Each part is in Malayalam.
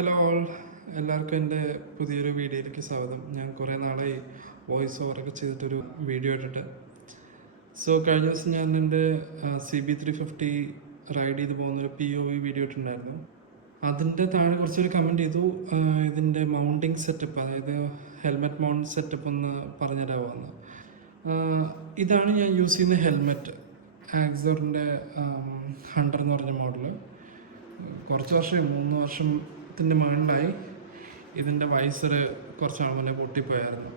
ഹലോ ഓൾ, എല്ലാവർക്കും എൻ്റെ പുതിയൊരു വീഡിയോയിലേക്ക് സ്വാഗതം. ഞാൻ കുറേ നാളായി വോയിസ് ഓവറൊക്കെ ചെയ്തിട്ടൊരു വീഡിയോ ഇട്ടിട്ട്. കഴിഞ്ഞ ദിവസം ഞാൻ എൻ്റെ CB350 റൈഡ് ചെയ്ത് പോകുന്നൊരു POV വീഡിയോ ഇട്ടിട്ടുണ്ടായിരുന്നു. അതിൻ്റെ താഴെ കുറച്ചൊരു കമൻറ്റ് ചെയ്തു, ഇതിൻ്റെ മൗണ്ടിങ് സെറ്റപ്പ്, അതായത് ഹെൽമെറ്റ് മൗണ്ട് സെറ്റപ്പ് ഒന്ന് പറഞ്ഞുതരാമെന്ന്. ഇതാണ് ഞാൻ യൂസ് ചെയ്യുന്ന ഹെൽമെറ്റ്, ആക്സറിൻ്റെ 100 എന്ന് പറഞ്ഞ മോഡല്. കുറച്ച് വർഷം 3 വർഷത്തിൻ്റെ മുകളിലായി. ഇതിൻ്റെ വൈസർ കുറച്ച് നാൾ മുന്നേ പൊട്ടിപ്പോയായിരുന്നു.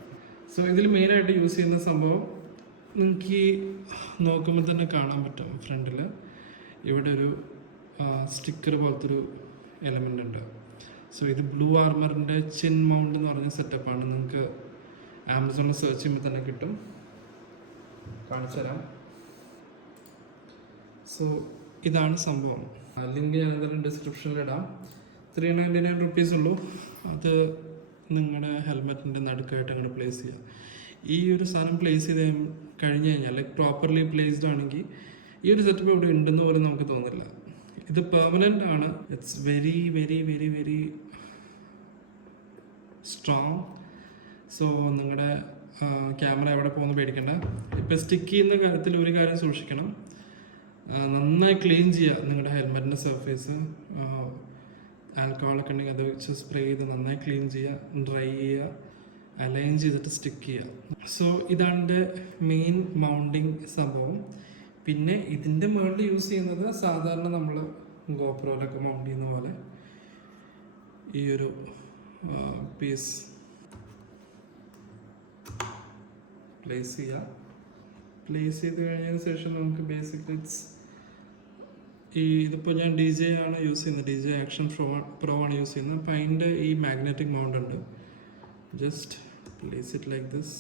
ഇതിൽ മെയിനായിട്ട് യൂസ് ചെയ്യുന്ന സംഭവം നിങ്ങൾക്ക് നോക്കുമ്പോൾ തന്നെ കാണാൻ പറ്റും. ഫ്രണ്ടിൽ ഇവിടെ ഒരു സ്റ്റിക്കർ പോലത്തെ ഒരു എലമെൻ്റ് ഉണ്ട്. ഇത് ബ്ലൂ ആർമറിൻ്റെ ചിൻ മൗണ്ട് എന്ന് പറഞ്ഞ സെറ്റപ്പാണ്. നിങ്ങൾക്ക് ആമസോണിൽ സെർച്ച് ചെയ്യുമ്പോൾ തന്നെ കിട്ടും. കാണിച്ചു തരാം. ഇതാണ് സംഭവം. ലിങ്ക് ഞാൻ എന്തായാലും ഡിസ്ക്രിപ്ഷനിൽ ഇടാം. 399 rupees ഉള്ളൂ. അത് നിങ്ങളുടെ ഹെൽമെറ്റിൻ്റെ നടുക്കായിട്ട് അങ്ങോട്ട് പ്ലേസ് ചെയ്യുക. ഈ ഒരു സാധനം പ്ലേസ് ചെയ്ത് കഴിഞ്ഞ് കഴിഞ്ഞാൽ പ്രോപ്പർലി പ്ലേസ്ഡ് ആണെങ്കിൽ ഈ ഒരു സെറ്റപ്പ് ഇവിടെ ഉണ്ടെന്ന് പോലും നമുക്ക് തോന്നില്ല. ഇത് പെർമനൻ്റ് ആണ്. It's very very very very strong. നിങ്ങളുടെ ക്യാമറ എവിടെ പോകുന്ന പേടിക്കണ്ട. ഇപ്പോൾ സ്റ്റിക്ക് ചെയ്യുന്ന കാര്യത്തിൽ ഒരു കാര്യം സൂക്ഷിക്കണം. നന്നായി ക്ലീൻ ചെയ്യുക നിങ്ങളുടെ ഹെൽമെറ്റിൻ്റെ സർഫേസ്. ആൽക്കഹോളൊക്കെ ഉണ്ടെങ്കിൽ അത് വെച്ച് സ്പ്രേ ചെയ്ത് നന്നായി ക്ലീൻ ചെയ്യുക, ഡ്രൈ ചെയ്യുക, അലൈൻ ചെയ്തിട്ട് സ്റ്റിക്ക് ചെയ്യുക. ഇതാണ് എൻ്റെ മെയിൻ മൗണ്ടിങ് സംഭവം. പിന്നെ ഇതിൻ്റെ മുകളിൽ യൂസ് ചെയ്യുന്നത് സാധാരണ നമ്മൾ ഗോപ്രോയിലൊക്കെ മൗണ്ട് ചെയ്യുന്ന പോലെ ഈ ഒരു പീസ് പ്ലേസ് ചെയ്യുക. പ്ലേസ് ചെയ്ത് കഴിഞ്ഞതിന് ശേഷം നമുക്ക് ബേസിക്കലി ഇതിപ്പോൾ ഞാൻ DJ ആണ് യൂസ് ചെയ്യുന്നത്. DJ ആക്ഷൻ പ്രോ ആണ് യൂസ് ചെയ്യുന്നത്. അപ്പോൾ അതിൻ്റെ ഈ മാഗ്നറ്റിക് മൗണ്ട് ഉണ്ട്. Just place it like this.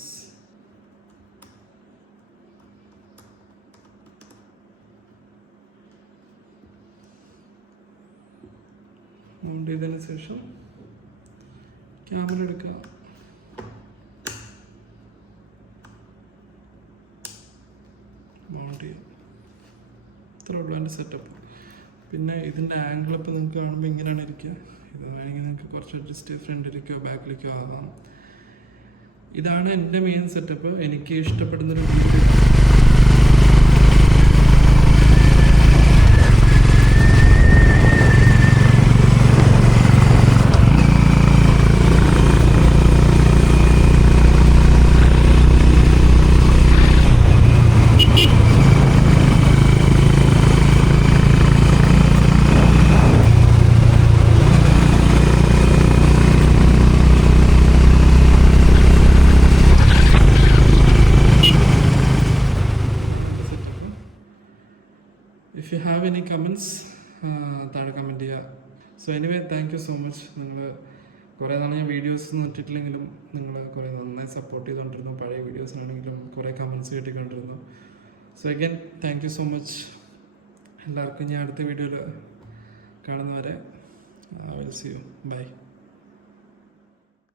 Mount ചെയ്തതിന് ശേഷം ക്യാമറ എടുക്കുക. മൗണ്ട് ചെയ്യുക. ഇത്രേ ഉള്ളൂ എൻ്റെ സെറ്റപ്പ്. പിന്നെ ഇതിൻ്റെ ആംഗിൾ ഇപ്പോൾ നിങ്ങൾക്ക് കാണുമ്പോൾ ഇങ്ങനെയാണ് ഇരിക്കുക. ഇത് വേണമെങ്കിൽ നിങ്ങൾക്ക് കുറച്ച് അഡ്ജസ്റ്റ് ഫ്രണ്ടിലേക്കോ ബാക്കിലേക്കോ ആകാം. ഇതാണ് എൻ്റെ മെയിൻ സെറ്റപ്പ്. എനിക്ക് ഇഷ്ടപ്പെടുന്നൊരു video. If you have any comments, താഴെ കമൻറ്റ് ചെയ്യുക. Anyway, thank you so much. നിങ്ങൾ കുറേ നാളെ ഞാൻ വീഡിയോസ് ഒന്നും ഇട്ടിട്ടില്ലെങ്കിലും നിങ്ങൾ കുറേ നന്നായി സപ്പോർട്ട് ചെയ്തുകൊണ്ടിരുന്നു. പഴയ വീഡിയോസിനാണെങ്കിലും കുറേ കമൻറ്റ്സ് കിട്ടിക്കൊണ്ടിരുന്നു. Again thank you so much. എല്ലാവർക്കും ഞാൻ അടുത്ത വീഡിയോയിൽ കാണുന്നവരെ വിൽ സീ യു. ബൈ.